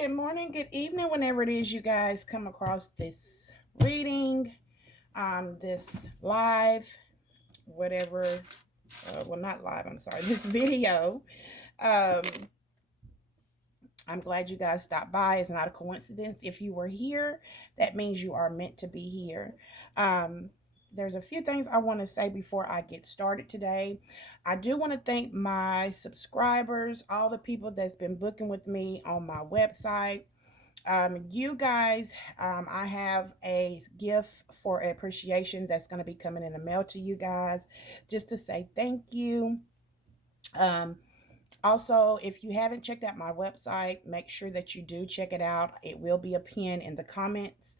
Good morning, good evening, whenever it is you guys come across this reading, this live, whatever, well, not live, I'm sorry, this video. Um, I'm glad you guys stopped by. It's not a coincidence. If you were here, that means you are meant to be here. Um, there's a few things I want to say before I get started today. I do want to thank my subscribers, all the people that's been booking with me on my website. You guys, I have a gift for appreciation that's going to be coming in the mail to you guys just to say thank you. Um, Also, if you haven't checked out my website, make sure that you do check it out. It will be a pin in the comments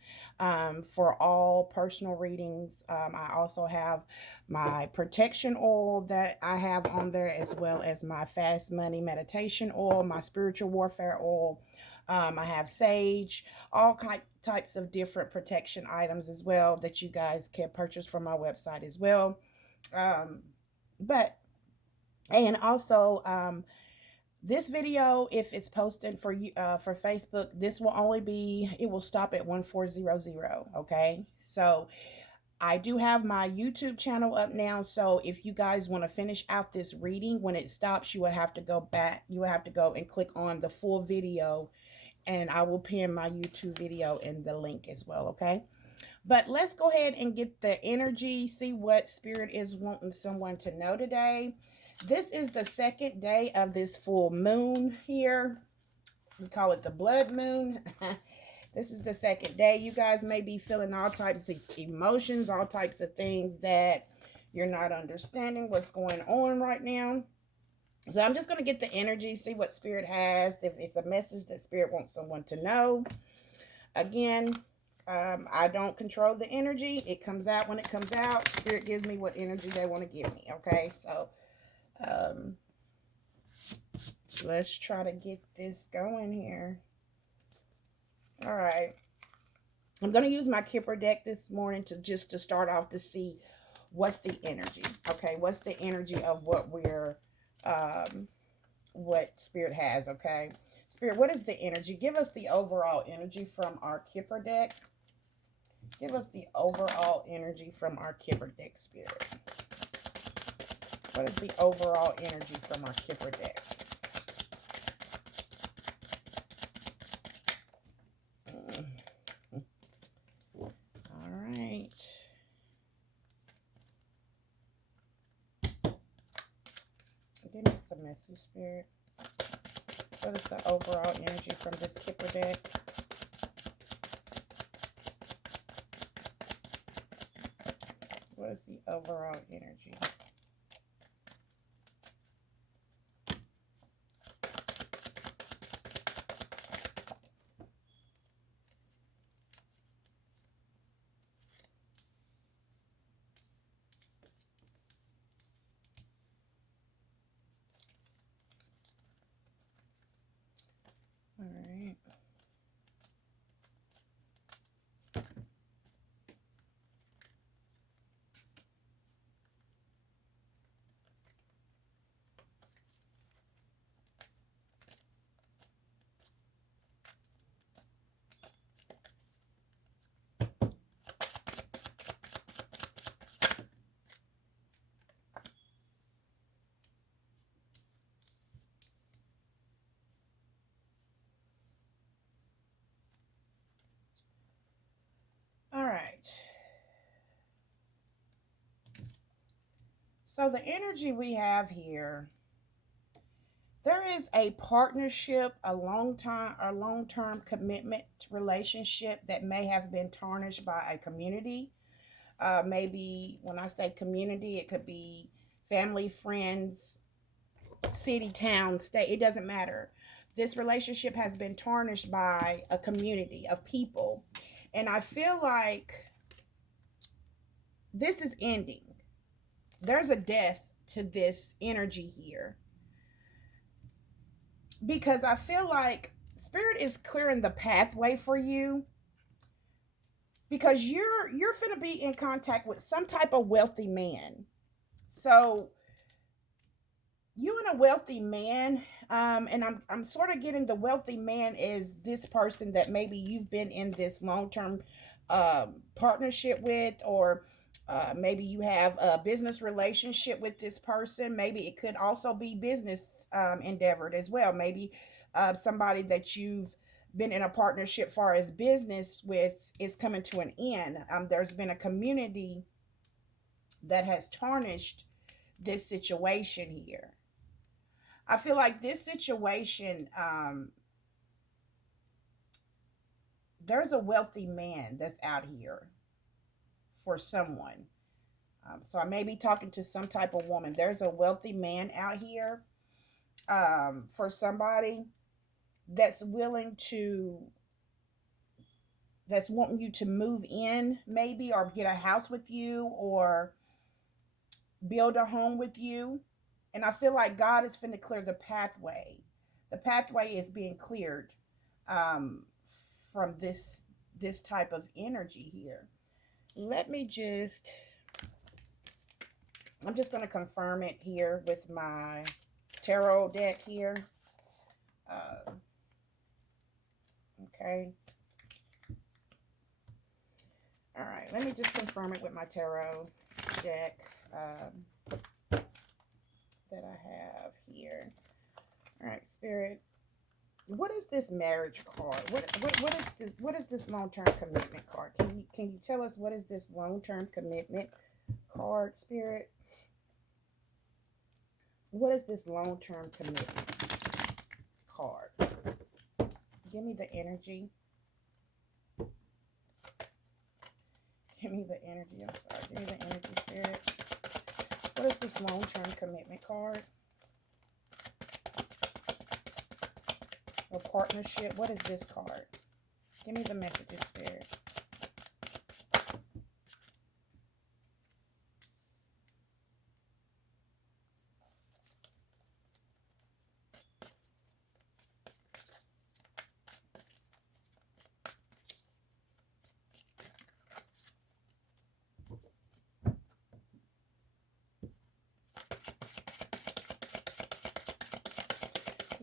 for all personal readings. I also have my protection oil that I have on there, as well as my fast money meditation oil, my spiritual warfare oil. I have sage, all types of different protection items as well that you guys can purchase from my website as well. Um, but and also this video, if it's posted for you for Facebook, this will only be, it will stop at 1400. Okay, so I do have my YouTube channel up now, so if you guys want to finish out this reading, when it stops, you will have to go back, you will have to go and click on the full video, and I will pin my YouTube video in the link as well. Okay, but let's go ahead and get the energy, see what spirit is wanting someone to know today. This is the second day of this full moon here. We call it the blood moon. This is the second day. You guys may be feeling all types of emotions, all types of things that you're not understanding what's going on right now. So I'm just going to get the energy, see what spirit has, if it's a message that spirit wants someone to know. Again, I don't control the energy. It comes out when it comes out. Spirit gives me what energy they want to give me. Okay, so um, let's try to get this going here. All right. I'm going to use my Kipper deck this morning to start off to see what's the energy. Okay, what's the energy of what Spirit has. Okay, Spirit, what is the energy? Give us the overall energy from our Kipper deck. Give us the overall energy from our Kipper deck, Spirit. What is the overall energy from our Kipper deck? All right. Give me some message, Spirit. What is the overall energy from this Kipper deck? What is the overall energy? All right. All right. So the energy we have here, there is a partnership, a long-term commitment relationship that may have been tarnished by a community. Maybe when I say community, it could be family, friends, city, town, state. It doesn't matter. This relationship has been tarnished by a community of people. And I feel like this is ending. There's a death to this energy here, because I feel like spirit is clearing the pathway for you, because you're going to be in contact with some type of wealthy man. So you and a wealthy man, and I'm sort of getting the wealthy man is this person that maybe you've been in this long-term partnership with, or maybe you have a business relationship with this person. Maybe it could also be business endeavored as well. Maybe somebody that you've been in a partnership far as business with is coming to an end. There's been a community that has tarnished this situation here. I feel like this situation, there's a wealthy man that's out here for someone. So I may be talking to some type of woman. There's a wealthy man out here for somebody that's willing to, that's wanting you to move in, maybe, or get a house with you, or build a home with you. And I feel like God is finna clear the pathway. The pathway is being cleared um, from this type of energy here. Let me just, I'm just going to confirm it here with my tarot deck here. Uh, okay. All right. Let me just confirm it with my tarot deck that I have here. All right, Spirit. What is this marriage card? What is this long-term commitment card? Can you tell us what is this long-term commitment card, Spirit? What is this long-term commitment card? Give me the energy. Give me the energy. I'm sorry. Give me the energy, Spirit. What is this long-term commitment card? A partnership. What is this card? Give me the messages, Spirit.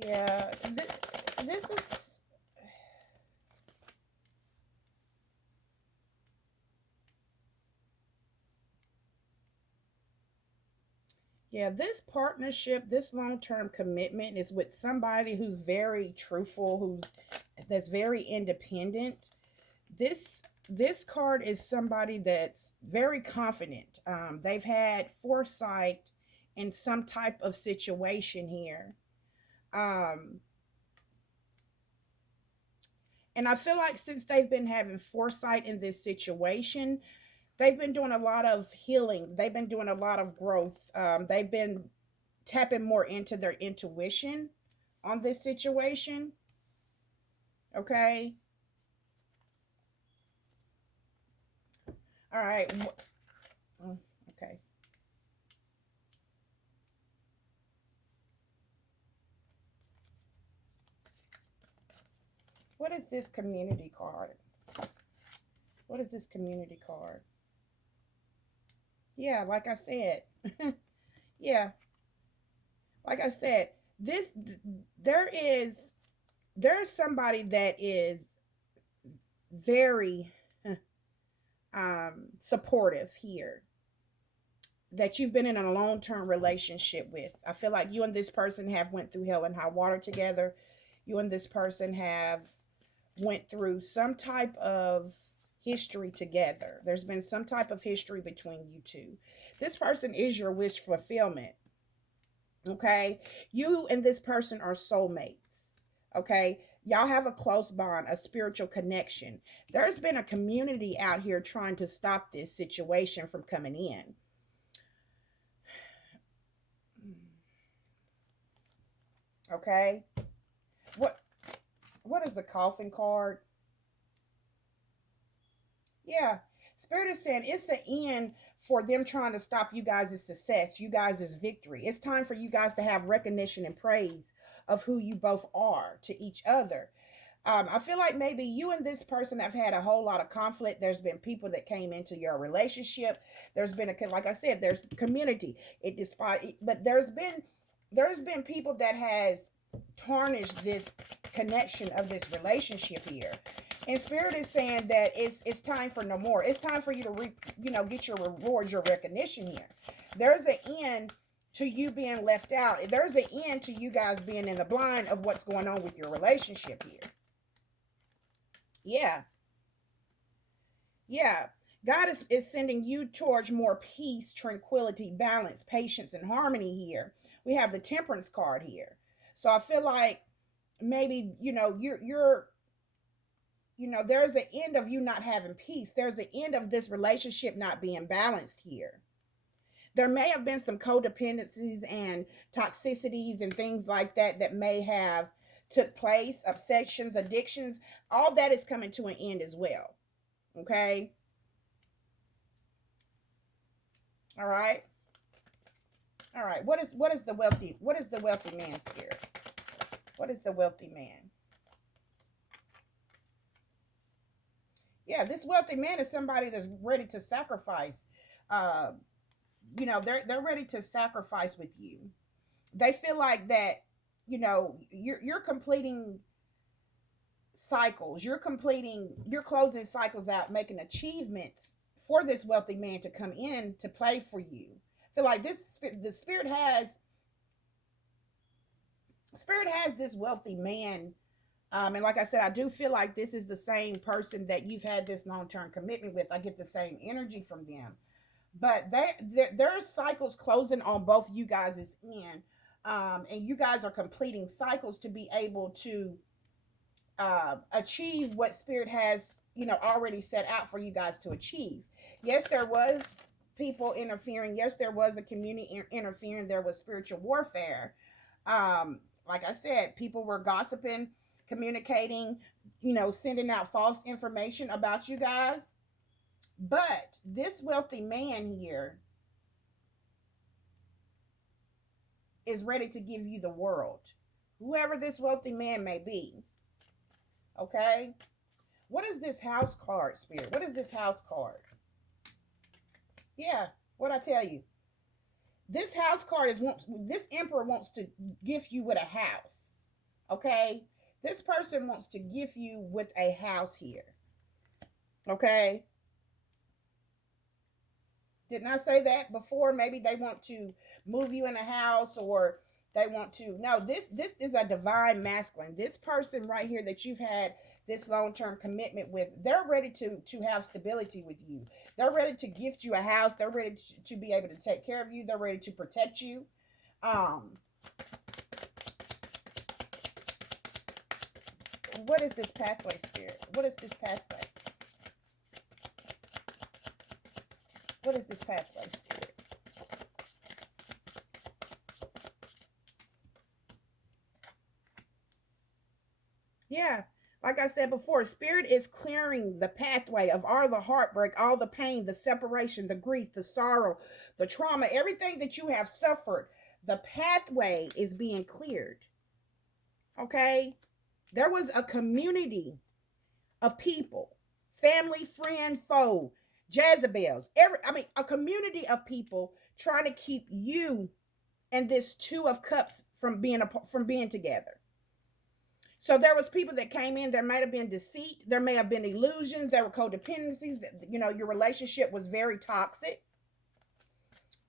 Yeah, this is, yeah, this partnership, this long-term commitment is with somebody who's very truthful, that's very independent. This card is somebody that's very confident. They've had foresight in some type of situation here. Um, and I feel like since they've been having foresight in this situation, they've been doing a lot of healing. They've been doing a lot of growth. They've been tapping more into their intuition on this situation. Okay. All right. Okay. What is this community card? What is this community card? Yeah, like I said. Yeah, like I said, this there is there's somebody that is very supportive here, that you've been in a long-term relationship with. I feel like you and this person have went through hell and high water together. You and this person have went through some type of history together. There's been some type of history between you two. This person is your wish fulfillment. Okay? You and this person are soulmates. Okay? Y'all have a close bond, a spiritual connection. There's been a community out here trying to stop this situation from coming in. Okay? What what is the coffin card? Yeah. Spirit is saying it's the end for them trying to stop you guys' success, you guys' victory. It's time for you guys to have recognition and praise of who you both are to each other. I feel like maybe you and this person have had a whole lot of conflict. There's been people that came into your relationship. There's been like I said, there's community. It despite, but there's been There's been people that has tarnished this connection of this relationship here. And spirit is saying that it's time for no more. It's time for you to get your rewards, your recognition here. There's an end to you being left out. There's an end to you guys being in the blind of what's going on with your relationship here. Yeah. Yeah. God is sending you towards more peace, tranquility, balance, patience, and harmony here. We have the temperance card here. So I feel like maybe, there's an end of you not having peace. There's an end of this relationship not being balanced here. There may have been some codependencies and toxicities and things like that that may have took place, obsessions, addictions. All that is coming to an end as well. Okay. All right. All right. What is the wealthy man spirit? What is the wealthy man? Yeah, this wealthy man is somebody that's ready to sacrifice. Uh, they're ready to sacrifice with you. They feel like that, you're completing cycles. You're closing cycles out, making achievements for this wealthy man to come in to play for you. I feel like the spirit has this wealthy man. And like I said, I do feel like this is the same person that you've had this long-term commitment with. I get the same energy from them. But there's cycles closing on both you guys' end. And you guys are completing cycles to be able to achieve what spirit has, already set out for you guys to achieve. Yes, there was people interfering. Yes, there was a community interfering. There was spiritual warfare. Like I said, people were gossiping, communicating, sending out false information about you guys. But this wealthy man here is ready to give you the world, whoever this wealthy man may be. Okay. What is this house card, spirit? What is this house card? Yeah, what I tell you. This house card this emperor wants to gift you with a house. Okay? This person wants to gift you with a house here. Okay? Didn't I say that before? Maybe they want to move you in a house, or they want to. No, this is a divine masculine. This person right here that you've had this long-term commitment with, they're ready to have stability with you. They're ready to gift you a house. They're ready to be able to take care of you. They're ready to protect you. Um, what is this pathway, spirit? What is this pathway? What is this pathway, spirit? Yeah. Like I said before, spirit is clearing the pathway of all the heartbreak, all the pain, the separation, the grief, the sorrow, the trauma, everything that you have suffered. The pathway is being cleared. Okay? There was a community of people, family, friend, foe, Jezebels, a community of people trying to keep you and this two of cups from being together. So there was people that came in. There might have been deceit. There may have been illusions. There were codependencies. That your relationship was very toxic.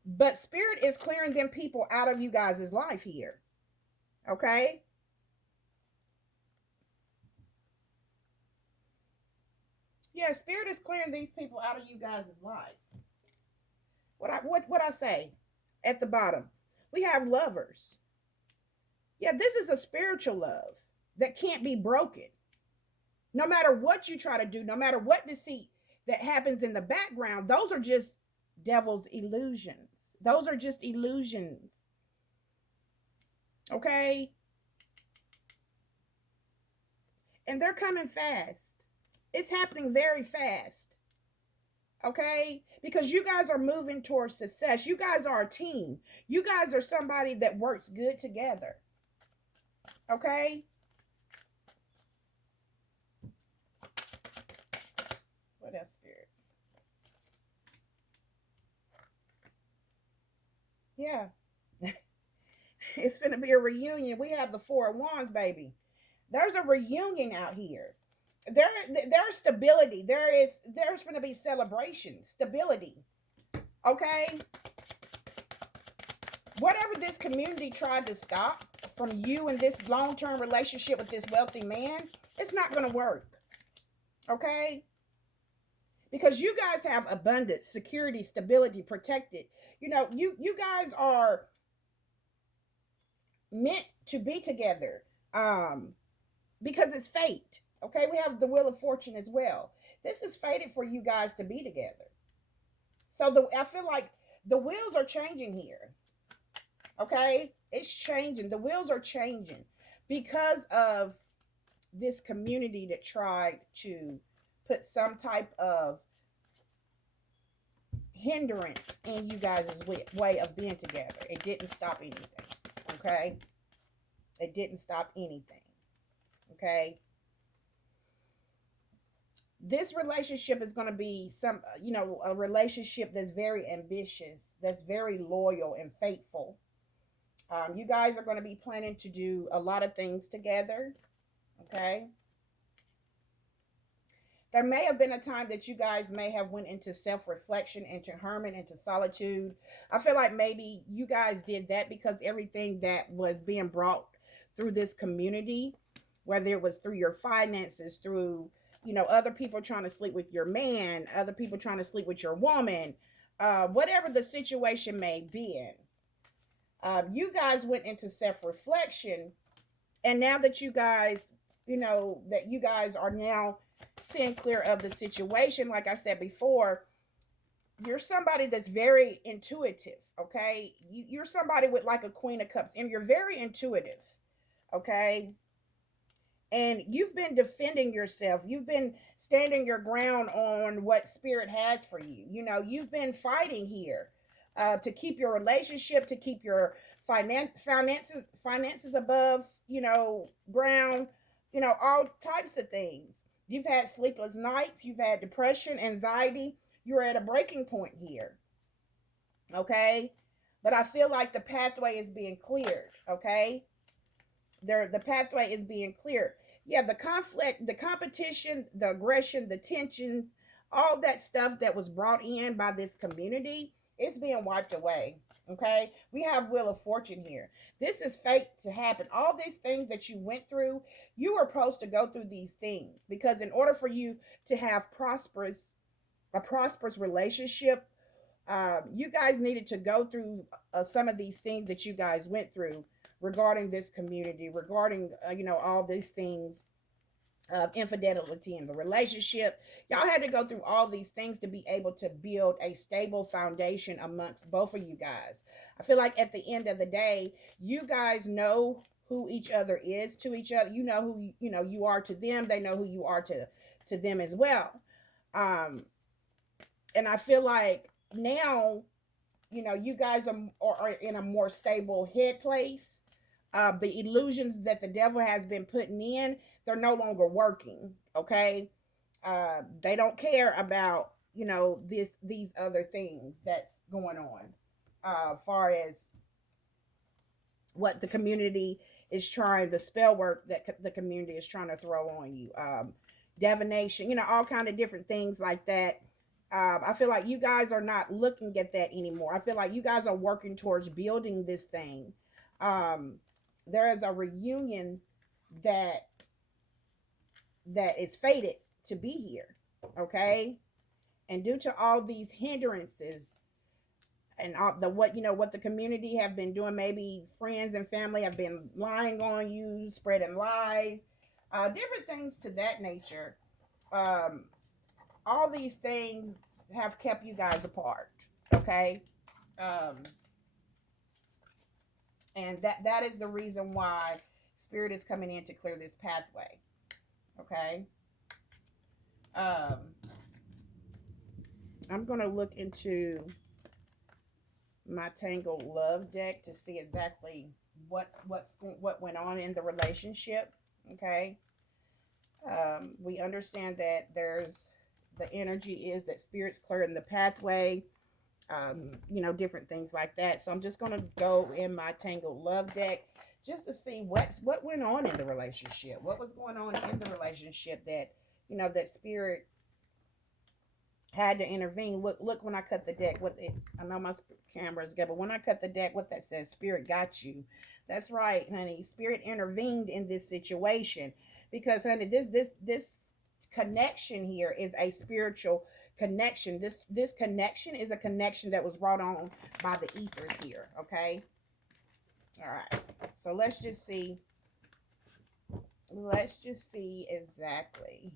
But spirit is clearing them people out of you guys' life here. Okay. Yeah, spirit is clearing these people out of you guys' life. What I say at the bottom? We have lovers. Yeah, this is a spiritual love that can't be broken. No matter what you try to do, no matter what deceit that happens in the background, those are just devil's illusions. Those are just illusions. Okay? And they're coming fast. It's happening very fast. Okay? Because you guys are moving towards success. You guys are a team. You guys are somebody that works good together. Okay? What else, spirit? Yeah. It's finna be a reunion. We have the Four of Wands, baby. There's a reunion out here. There's stability. There's going to be celebration, stability. Okay, whatever this community tried to stop from you and this long-term relationship with this wealthy man, it's not going to work. Okay, because you guys have abundance, security, stability, protected. You guys are meant to be together. Because it's fate. Okay, we have the Wheel of Fortune as well. This is fated for you guys to be together. So I feel like the wheels are changing here. Okay, it's changing. The wheels are changing because of this community that tried to put some type of hindrance in you guys' way of being together. It didn't stop anything. Okay, it didn't stop anything. Okay, this relationship is going to be a relationship that's very ambitious, that's very loyal and faithful. You guys are going to be planning to do a lot of things together. Okay, there may have been a time that you guys may have went into self-reflection, into hermit, into solitude. I feel like maybe you guys did that because everything that was being brought through this community, whether it was through your finances, through other people trying to sleep with your man, other people trying to sleep with your woman, whatever the situation may be, you guys went into self-reflection. And now that you guys are now seeing clear of the situation, like I said before, you're somebody that's very intuitive. Okay, you're somebody with like a Queen of Cups, and you're very intuitive. Okay, and you've been defending yourself. You've been standing your ground on what spirit has for you. You've been fighting here, to keep your relationship, to keep your finances above ground, all types of things. You've had sleepless nights, you've had depression, anxiety. You're at a breaking point here. Okay, but I feel like the pathway is being cleared. Okay, the pathway is being cleared. Yeah, the conflict, the competition, the aggression, the tension, all that stuff that was brought in by this community is being wiped away. Okay, we have Wheel of Fortune here. This is fate to happen. All these things that you went through, you were supposed to go through these things, because in order for you to have a prosperous relationship, you guys needed to go through some of these things that you guys went through regarding this community, regarding all these things, infidelity in the relationship. Y'all had to go through all these things to be able to build a stable foundation amongst both of you guys. I feel like at the end of the day, you guys know who each other is to each other. You know who you are to them. They know who you are to them as well. And I feel like now, you guys are in a more stable head place. The illusions that the devil has been putting in, they're no longer working. Okay, they don't care about these other things that's going on, far as what the community is trying, the spell work that the community is trying to throw on you, divination, all kind of different things like that. I feel like you guys are not looking at that anymore. I feel like you guys are working towards building this thing. There is a reunion that is fated to be here. Okay, and due to all these hindrances and all what the community have been doing, maybe friends and family have been lying on you, spreading lies, different things to that nature. All these things have kept you guys apart. Okay, um, and that is the reason why spirit is coming in to clear this pathway. Okay, um, I'm gonna look into my Tangled Love deck to see exactly what went on in the relationship. Okay, we understand that there's the energy is that spirit's clearing the pathway. different things like that. So I'm just gonna go in my Tangled Love deck just to see what went on in the relationship, what was going on in the relationship that that spirit had to intervene. Look when I cut the deck. I know my camera is good, but when I cut the deck, what that says, Spirit got you. That's right, honey. Spirit intervened in this situation because, honey, this connection here is a spiritual connection. This connection is a connection that was brought on by the ethers here. Okay. All right. So let's just see. Let's just see exactly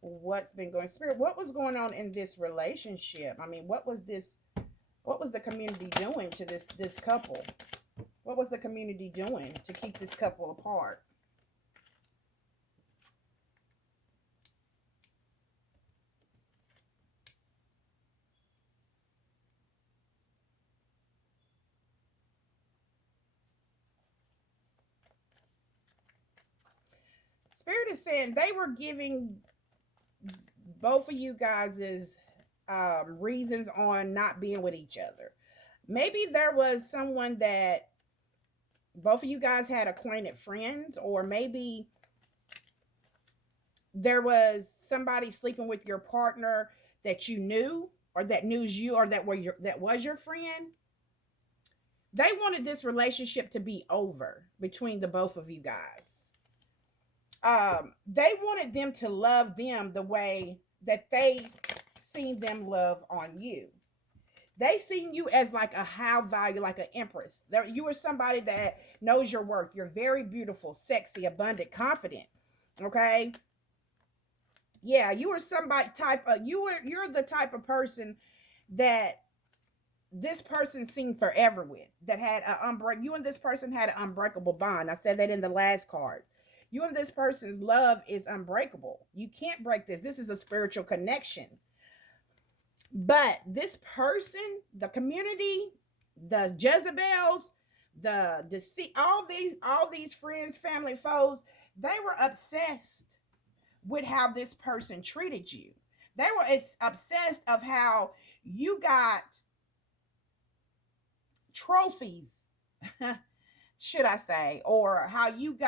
what's been going. Spirit, what was going on in this relationship? I mean, what was the community doing to this couple? What was the community doing to keep this couple apart? Spirit is saying they were giving both of you guys' reasons on not being with each other. Maybe there was someone that both of you guys had acquainted friends, or maybe there was somebody sleeping with your partner that you knew, or that knew you, or that was your friend. They wanted this relationship to be over between the both of you guys. They wanted them to love them the way that they seen them love on you. They seen you as like a high value, like an empress. You are somebody that knows your worth. You're very beautiful, sexy, abundant, confident. Okay. Yeah, you are somebody type of you're the type of person that this person seen forever with, that had you and this person had an unbreakable bond. I said that in the last card. You and this person's love is unbreakable. You can't break this. This is a spiritual connection. But this person, the community, the Jezebels, the deceit, all these friends, family, foes, they were obsessed with how this person treated you. They were obsessed of how you got trophies, should I say, or how you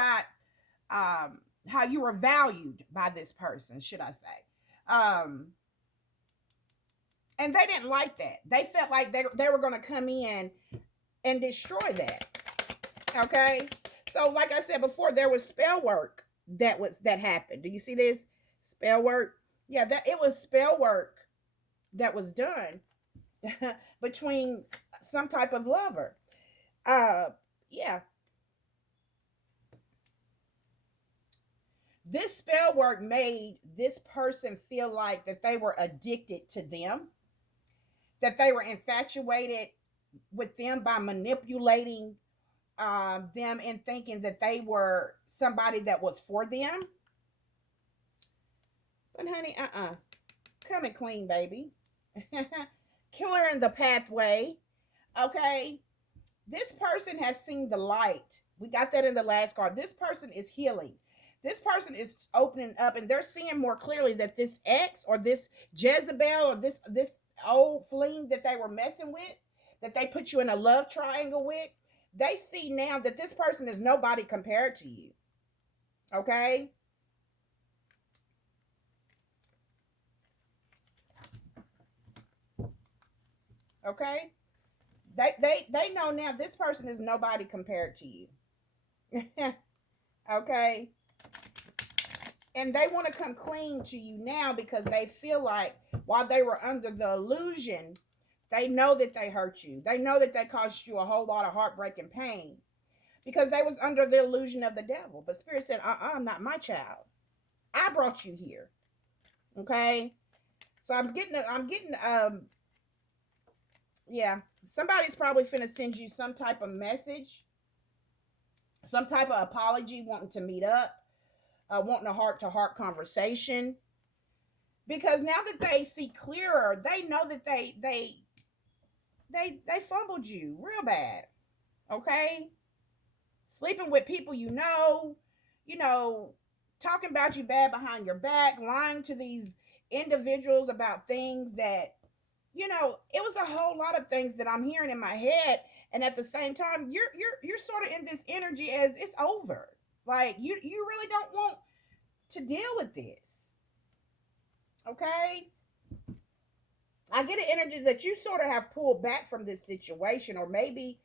were valued by this person, should I say. And they didn't like that. They felt like they were going to come in and destroy that. Okay. So like I said before, there was spell work that happened. Do you see this spell work? Yeah, that it was spell work that was done between some type of lover. Yeah. This spell work made this person feel like that they were addicted to them, that they were infatuated with them by manipulating them and thinking that they were somebody that was for them. But honey, coming clean, baby. Clearing the pathway. Okay. This person has seen the light. We got that in the last card. This person is healing. This person is opening up, and they're seeing more clearly that this ex, or this Jezebel, or this old fling that they were messing with, that they put you in a love triangle with, they see now that this person is nobody compared to you. Okay? Okay? They know now this person is nobody compared to you. Okay? And they want to come clean to you now because they feel like while they were under the illusion, they know that they hurt you. They know that they caused you a whole lot of heartbreak and pain because they was under the illusion of the devil. But Spirit said, not my child. I brought you here. Okay? So yeah, somebody's probably finna send you some type of message, some type of apology, wanting to meet up, wanting a heart-to-heart conversation. Because now that they see clearer, they know that they fumbled you real bad. Okay? Sleeping with people you know, talking about you bad behind your back, lying to these individuals about things that it was a whole lot of things that I'm hearing in my head, and at the same time, you're sort of in this energy as it's over. Like you really don't want to deal with this. Okay? I get an energy that you sort of have pulled back from this situation, or maybe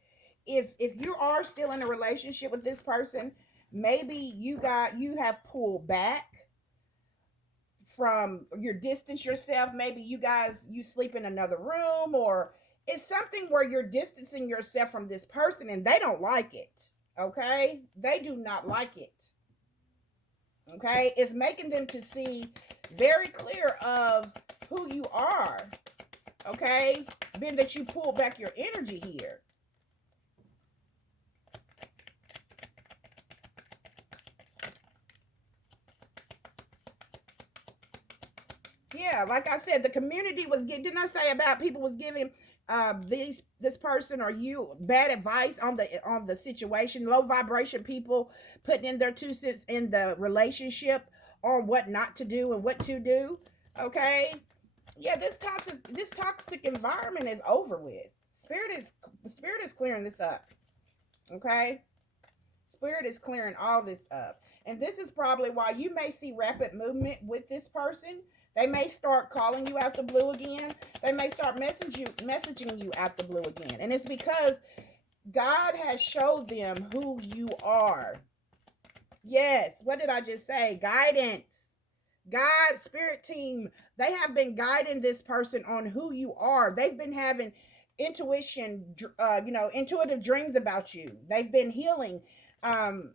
if you are still in a relationship with this person, maybe you have pulled back from your distance yourself. Maybe you sleep in another room, or it's something where you're distancing yourself from this person and they don't like it. Okay? They do not like it. Okay? It's making them to see very clear of who you are. Okay? Being that you pull back your energy here. Yeah, like I said, the community was getting. Didn't I say about people was giving this person or you bad advice on the situation? Low vibration people putting in their 2 cents in the relationship on what not to do and what to do. Okay, yeah, this toxic environment is over with. Spirit is clearing this up. Okay, Spirit is clearing all this up. And this is probably why you may see rapid movement with this person. They may start calling you out the blue again. They may start messaging you out the blue again. And it's because God has showed them who you are. Yes, what did I just say? Guidance. God, spirit team, they have been guiding this person on who you are. They've been having intuitive dreams about you. They've been healing. Um,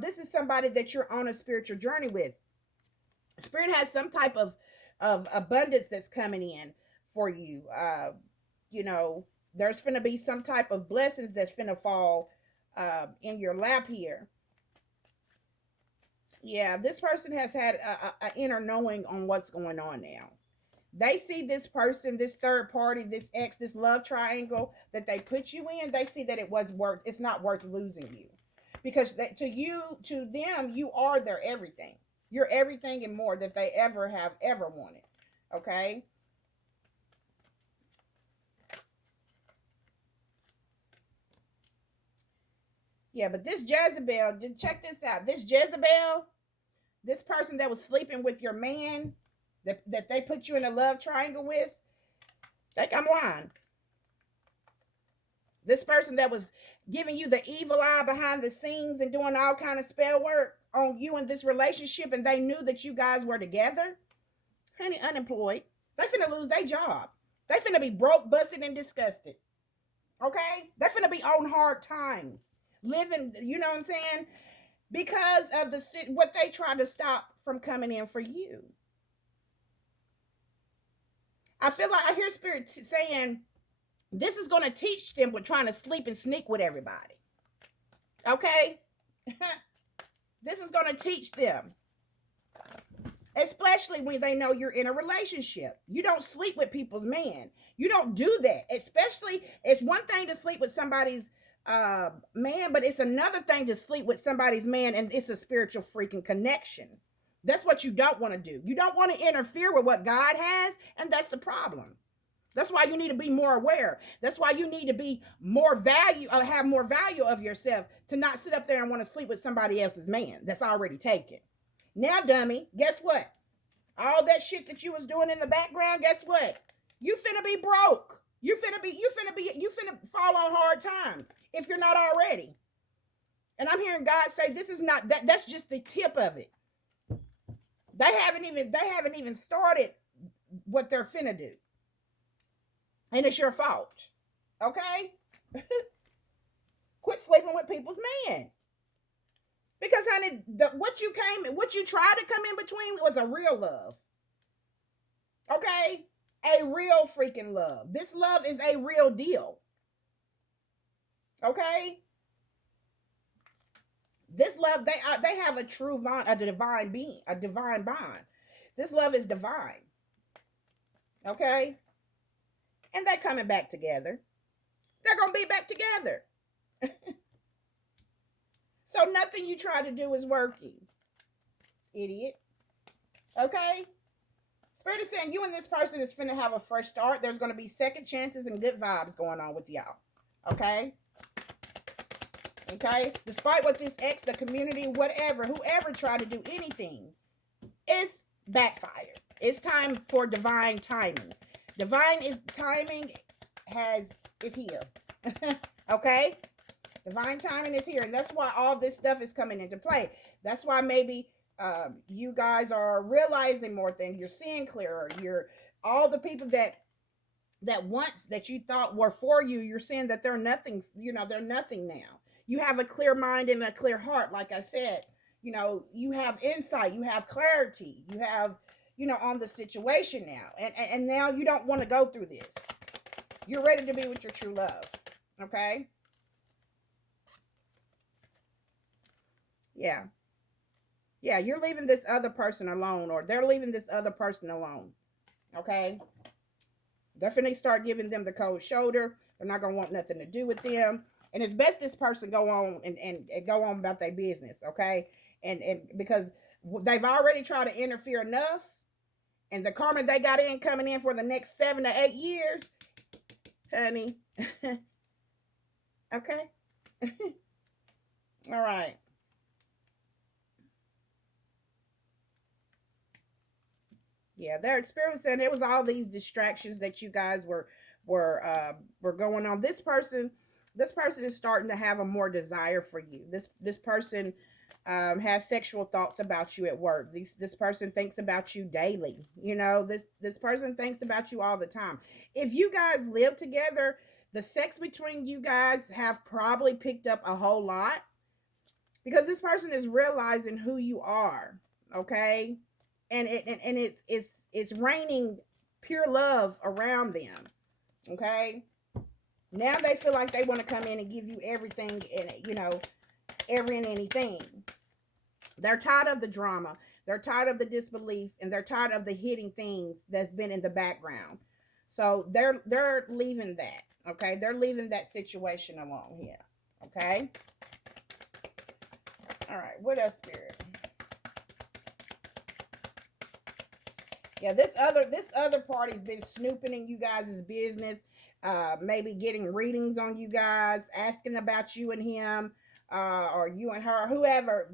this is somebody that you're on a spiritual journey with. Spirit has some type of abundance that's coming in for you. You know, there's going to be some type of blessings that's going to fall in your lap here. Yeah, this person has had a inner knowing on what's going on now. They see this person, this third party, this ex, this love triangle that they put you in. They see that it's not worth losing you, because to them, you are their everything. You're everything and more that they ever wanted. Okay. Yeah, but this Jezebel, just check this out. This Jezebel, this person that was sleeping with your man, that they put you in a love triangle with, think I'm lying. This person that was giving you the evil eye behind the scenes and doing all kind of spell work on you in this relationship, and they knew that you guys were together, honey, unemployed. They finna lose their job. They finna be broke, busted, and disgusted. Okay? They finna be on hard times. Living, you know what I'm saying? Because of what they try to stop from coming in for you. I feel like I hear Spirit saying this is going to teach them with trying to sleep and sneak with everybody. Okay? This is going to teach them. Especially when they know you're in a relationship. You don't sleep with people's man. You don't do that. Especially, it's one thing to sleep with somebody's man, but it's another thing to sleep with somebody's man, and it's a spiritual freaking connection. That's what you don't want to do. You don't want to interfere with what God has, and that's the problem. That's why you need to be more aware. That's why you need to be more value, or have more value of yourself, to not sit up there and want to sleep with somebody else's man that's already taken. Now, dummy, guess what? All that shit that you was doing in the background, guess what? You finna be broke. You finna fall on hard times if you're not already. And I'm hearing God say this is not that. That's just the tip of it. They haven't even started what they're finna do, and it's your fault. Okay, quit sleeping with people's men. Because honey, what you tried to come in between was a real love. Okay, a real freaking love. This love is a real deal. Okay, this love, they have a true bond, a divine being, a divine bond. This love is divine. Okay, and they're coming back together. They're gonna be back together. So nothing you try to do is working, idiot. Okay, Spirit is saying you and this person is finna have a fresh start. There's going to be second chances and good vibes going on with y'all. Okay? Okay? Despite what this ex, the community, whatever, whoever tried to do anything, it's backfired. It's time for divine timing. Divine is timing is here. Okay? Divine timing is here. And that's why all this stuff is coming into play. That's why maybe you guys are realizing more things. You're seeing clearer. You're all the people that once that you thought were for you, you're seeing that they're nothing, they're nothing now. You have a clear mind and a clear heart. Like I said, you have insight, you have clarity, you have, on the situation now. And now you don't want to go through this. You're ready to be with your true love. Okay? Yeah. Yeah, you're leaving this other person alone, or they're leaving this other person alone. Okay? They're finna start giving them the cold shoulder. They're not gonna want nothing to do with them. And it's best this person go on and go on about their business, okay? And because they've already tried to interfere enough, and the karma they got in coming in for the next 7 to 8 years, honey. Okay? All right. Yeah, they're experiencing. It was all these distractions that you guys were going on. This person is starting to have a more desire for you. This person has sexual thoughts about you at work. This person thinks about you daily. This person thinks about you all the time. If you guys live together, the sex between you guys have probably picked up a whole lot because this person is realizing who you are. Okay, and it's raining pure love around them. Okay, now they feel like they want to come in and give you everything, and every and anything. They're tired of the drama, they're tired of the disbelief, and they're tired of the hidden things that's been in the background. So they're leaving that. Okay, they're leaving that situation alone here. Okay. All right, what else, Spirit? Yeah, this other party's been snooping in you guys' business, maybe getting readings on you guys, asking about you and him, or you and her, whoever,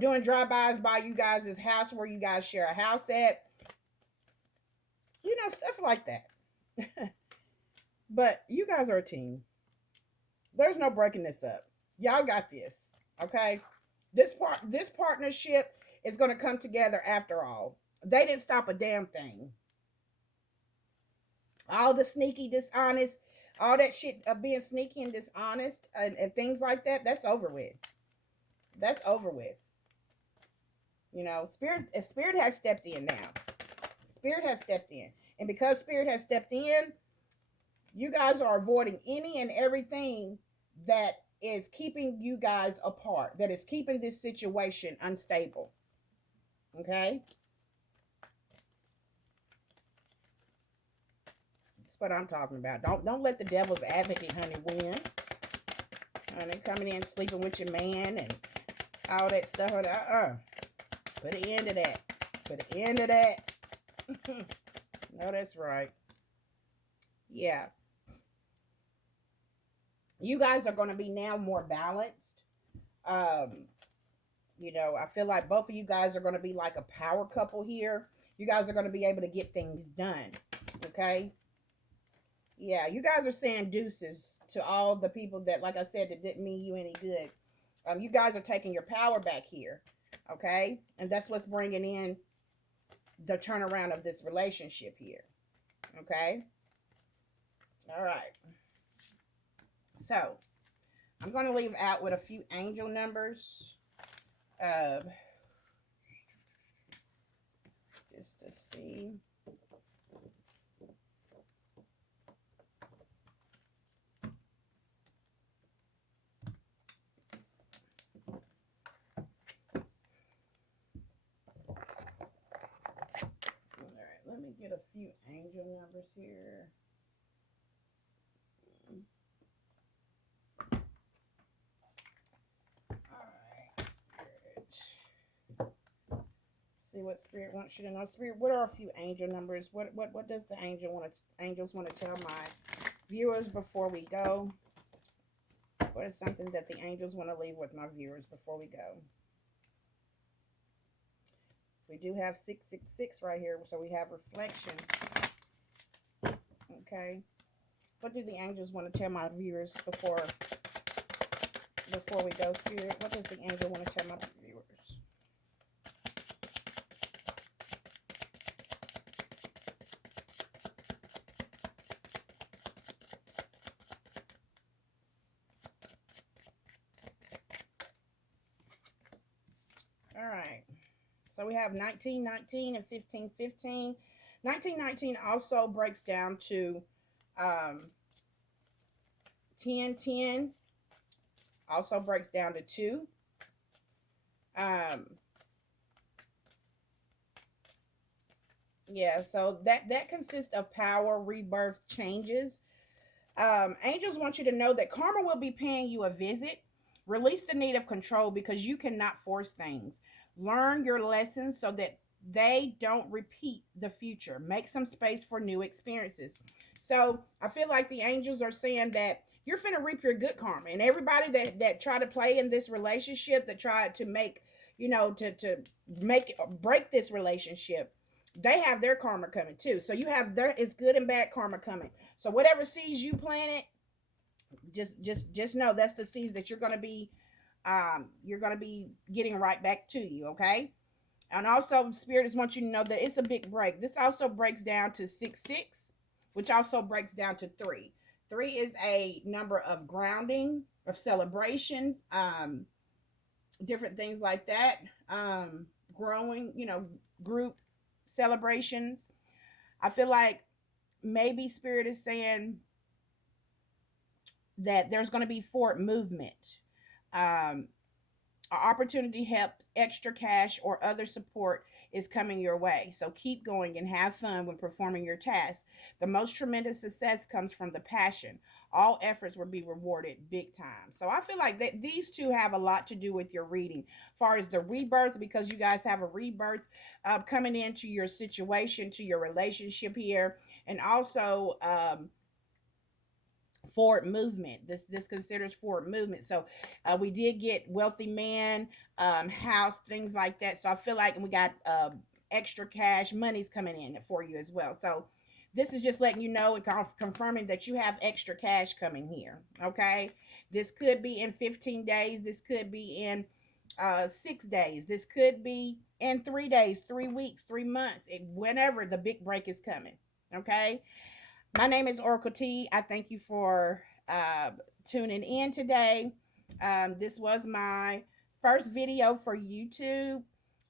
doing drive-bys by you guys' house where you guys share a house at, stuff like that. But you guys are a team. There's no breaking this up. Y'all got this. Okay? This partnership is going to come together after all. They didn't stop a damn thing. All the sneaky, dishonest, all that shit of being sneaky and dishonest and things like that, that's over with. That's over with. Spirit has stepped in now. Spirit has stepped in. And because Spirit has stepped in, you guys are avoiding any and everything that is keeping you guys apart, that is keeping this situation unstable. Okay? That's what I'm talking about. Don't let the devil's advocate, honey, win. Honey, coming in sleeping with your man and all that stuff. Put an end to that. Put an end to that. No, that's right. Yeah. You guys are going to be now more balanced. Um, I feel like both of you guys are going to be like a power couple here. You guys are going to be able to get things done. Okay? Yeah, you guys are saying deuces to all the people that, like I said, that didn't mean you any good. You guys are taking your power back here. Okay? And that's what's bringing in the turnaround of this relationship here. Okay? All right. So, I'm going to leave out with a few angel numbers. Just to see. All right, let me get a few angel numbers here. All right, Spirit. See what Spirit wants you to know. Spirit, what are a few angel numbers? What does the angels want to tell my viewers before we go? What is something that the angels want to leave with my viewers before we go? We do have 666 right here, so we have reflection. Okay. What do the angels want to tell my viewers before we go, Spirit? What does the angel want to tell my viewers? All right. So we have 1919 and 1515. 1919 also breaks down to 1010. Also breaks down to 2. Yeah, so that consists of power, rebirth, changes. Angels want you to know that karma will be paying you a visit. Release the need of control because you cannot force things. Learn your lessons so that they don't repeat the future. Make some space for new experiences. So I feel like the angels are saying that you're finna reap your good karma, and everybody that try to play in this relationship, that try to make to make break this relationship, they have their karma coming too. So you have there is good and bad karma coming. So whatever seeds you planted, just know that's the seeds that you're gonna be getting right back to you. Okay. And also, spirits want you to know that it's a big break. This also breaks down to 6 6, which also breaks down to 3. 3 is a number of grounding, of celebrations, different things like that. Growing, group celebrations. I feel like maybe spirit is saying that there's going to be forward movement. Um, an opportunity, help, extra cash, or other support is coming your way. So keep going and have fun when performing your task. The most tremendous success comes from the passion. All efforts will be rewarded big time. So I feel like that these two have a lot to do with your reading. As far as the rebirth, because you guys have a rebirth coming into your situation, to your relationship here, and also forward movement. This considers forward movement. So we did get wealthy man, house, things like that. So I feel like we got extra cash, money's coming in for you as well. So this is just letting you know and confirming that you have extra cash coming here. Okay, this could be in 15 days. This could be in 6 days. This could be in 3 days, 3 weeks, 3 months. Whenever the big break is coming. Okay. My name is Oracle T. I thank you for tuning in today. This was my first video for YouTube.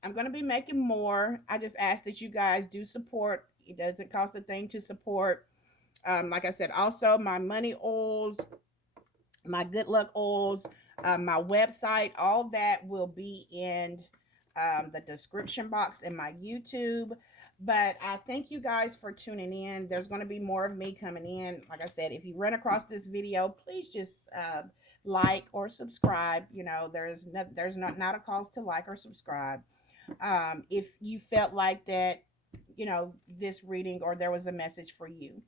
I'm going to be making more. I just ask that you guys do support. It doesn't cost a thing to support. Like I said, also my money oils, my good luck oils, my website, all that will be in the description box in my YouTube. But I thank you guys for tuning in. There's going to be more of me coming in. Like I said, if you run across this video, please just like or subscribe. There's not a cost to like or subscribe. If you felt like that, this reading or there was a message for you.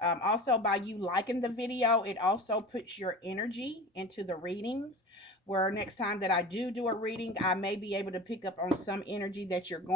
Also, by you liking the video, it also puts your energy into the readings, where next time that I do a reading, I may be able to pick up on some energy that you're going